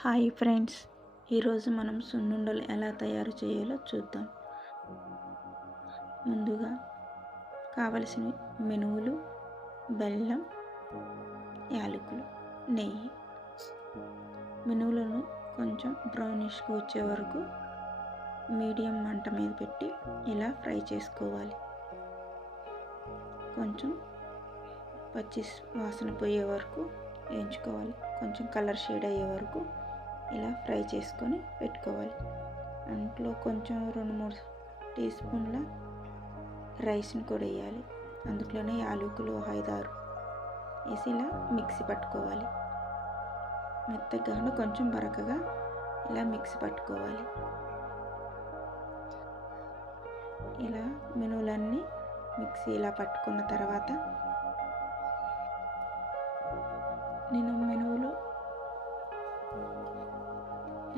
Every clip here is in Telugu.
హాయ్ ఫ్రెండ్స్, ఈరోజు మనం సున్నుండలు ఎలా తయారు చేయాలో చూద్దాం. ముందుగా కావలసిన మినువులు, బెల్లం, యాలకులు, నెయ్యి. మినువులను కొంచెం బ్రౌనిష్గా వచ్చే వరకు మీడియం మంట మీద పెట్టి ఇలా ఫ్రై చేసుకోవాలి. కొంచెం పచ్చి వాసన పోయే వరకు వేయించుకోవాలి. కొంచెం కలర్ షేడ్ అయ్యే వరకు ఇలా ఫ్రై చేసుకొని పెట్టుకోవాలి. అందులో కొంచెం 2-3 టీ స్పూన్ల రైస్ని కూడా వేయాలి. అందులోనే యాలకులు 5-6 వేసి ఇలా మిక్సీ పట్టుకోవాలి. మెత్తగా కొంచెం బరకగా ఇలా మిక్సీ పట్టుకోవాలి. ఇలా మినువులన్నీ మిక్సీ ఇలా పట్టుకున్న తర్వాత నేను మినువులు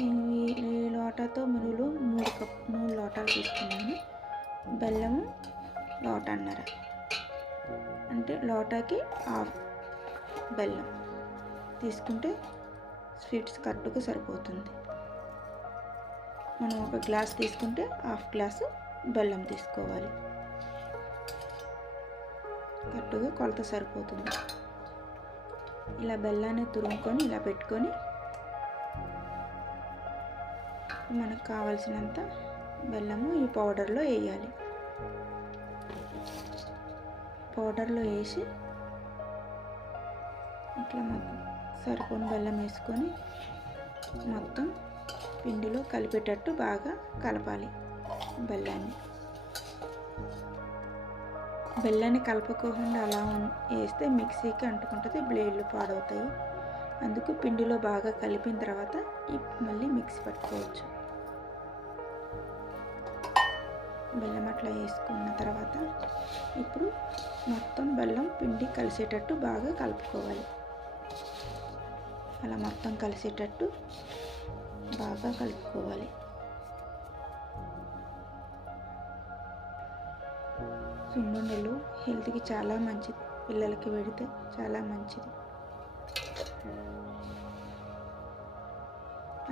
ఈ లోటాతో మినువులు 3 లోటాలు తీసుకున్నాను. బెల్లము లోటన్నర, అంటే లోటాకి హాఫ్ బెల్లం తీసుకుంటే స్వీట్స్ కరెక్ట్గా సరిపోతుంది. మనం ఒక గ్లాస్ తీసుకుంటే హాఫ్ గ్లాసు బెల్లం తీసుకోవాలి. కరెక్ట్గా కొలత సరిపోతుంది. ఇలా బెల్లాన్ని తురుముకొని ఇలా పెట్టుకొని మనకు కావలసినంత బెల్లము ఈ పౌడర్లో వేయాలి. పౌడర్లో వేసి ఇట్లా సరిపోని బెల్లం వేసుకొని మొత్తం పిండిలో కలిపేటట్టు బాగా కలపాలి. బెల్లాన్ని కలపకుండా అలా వేస్తే మిక్సీకి అంటుకుంటుంది, బ్లేడ్లు పాడవుతాయి. అందుకు పిండిలో బాగా కలిపిన తర్వాత మళ్ళీ మిక్సీ పట్టుకోవచ్చు. బెల్లం అట్లా వేసుకున్న తర్వాత ఇప్పుడు మొత్తం బెల్లం పిండి కలిసేటట్టు బాగా కలుపుకోవాలి. అలా మొత్తం కలిసేటట్టు బాగా కలుపుకోవాలి. సున్నుండలు హెల్త్కి చాలా మంచిది. పిల్లలకి పెడితే చాలా మంచిది.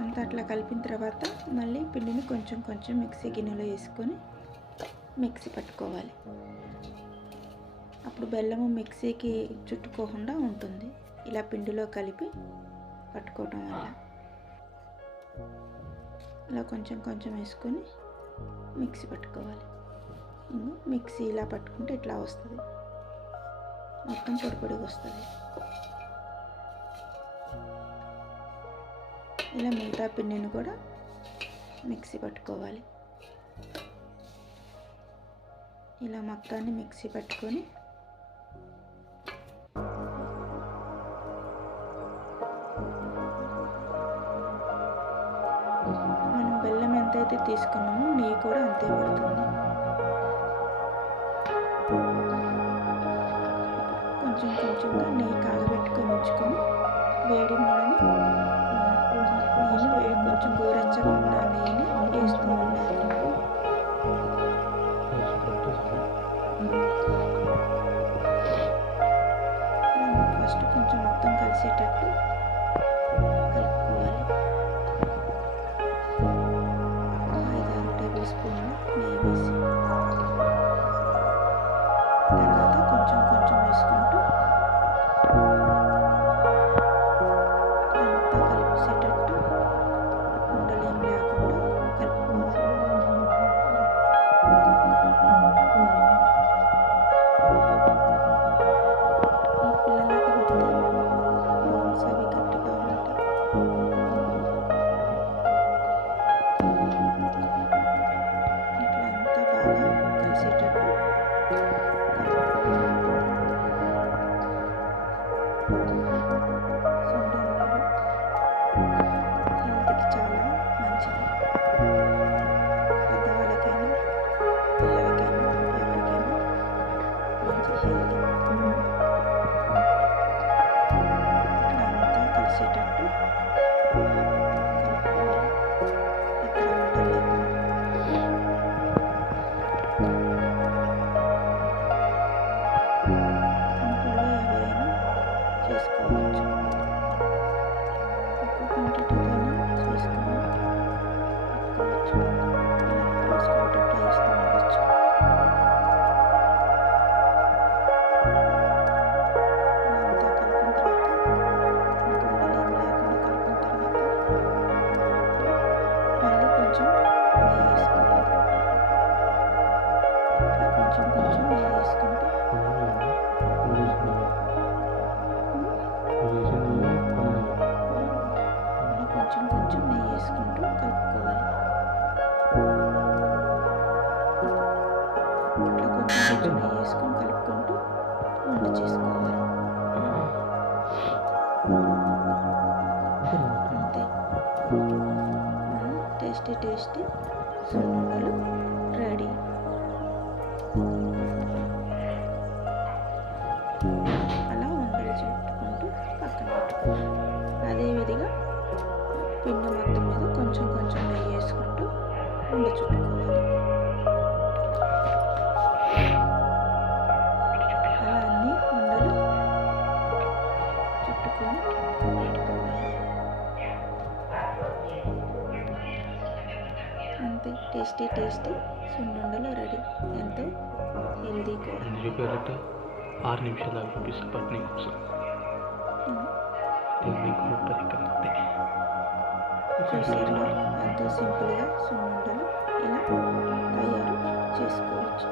అంతా అట్లా కలిపిన తర్వాత మళ్ళీ పిండిని కొంచెం కొంచెం మిక్సీ గిన్నెలో వేసుకొని మిక్సీ పట్టుకోవాలి. అప్పుడు బెల్లము మిక్సీకి చుట్టుకోకుండా ఉంటుంది. ఇలా పిండిలో కలిపి పట్టుకోవటం వల్ల ఇలా కొంచెం కొంచెం వేసుకొని మిక్సీ పట్టుకోవాలి. మిక్సీ ఇలా పట్టుకుంటే ఇట్లా వస్తుంది, మొత్తం పొడి పొడిగా వస్తుంది. ఇలా మిగతా పిండిని కూడా మిక్సీ పట్టుకోవాలి. ఇలా మొత్తాన్ని మిక్సీ పట్టుకొని మనం బెల్లం ఎంతైతే తీసుకున్నామో నెయ్యి కూడా అంతే పడుతుంది. కొంచెం కొంచెంగా నెయ్యి కాగబెట్టుకొని ఉంచుకొని వేడి నూనెని కొంచెం గోరెచ్చగా ఉన్న నెయ్యిని వేస్తూ ఉండాలి. ఫస్ట్ కొంచెం మొత్తం కలిసేటట్టు కలుపుకోవాలి. 5-6 టేబుల్ స్పూన్లు నెయ్యి వేసి తర్వాత కొంచెం కొంచెం వేసుకుంటూ అంతా కలిసేటట్టు ఉండలేం లేకుండా కలుపుకోవాలి. ఈ పిల్లలకి పెడితే బోన్స్ అవి గట్టిగా ఉంటాయి. ఇట్లా అంతా బాగా కలిసేటట్టు సున్నుండలు హెల్త్కి చాలా మంచిది. పెద్దవాళ్ళకైనా పిల్లలకైనా ఎవరికైనా మంచి హెల్తీ. ఇట్లా అంతా కలిసేటట్టు కలుపుకోవాలి. ఎక్కడ ఉండలేకుండా సింపుల్గా ఎవరైనా చేసుకోవచ్చు. ఒక్క క్వాంటిటీతో కొంచెం కొంచెం నెయ్యి వేసుకుంటూ కలుపుకోవాలి. ఇట్లా కొంచెం కొంచెం నెయ్యి వేసుకొని కలుపుకుంటూ వంట చేసుకోవాలి. అంతే, టేస్టీ టేస్టీ సున్నుండలు రెడీ. అలా ఉండలు చుట్టుకుంటూ పక్కన పెట్టుకోవాలి. అదేవిధంగా పిండి మొత్తం మీద కొంచెం కొంచెం నెయ్యి వేసుకుంటూ ఉండ చుట్టుకోవాలి. అలా అన్ని ఉండలు చుట్టుకొని పెట్టుకోవాలి. అంతే, టేస్టీ టేస్టీ సున్నుండలు రెడీ. ఎంతో హెల్దీ కూడా. 6 నిమిషాలు చూపిస్తా పట్నీ కోసం. చూసారు, ఎంతో సింపుల్గా సున్నుండలు ఇలా తయారు చేసుకోవచ్చు.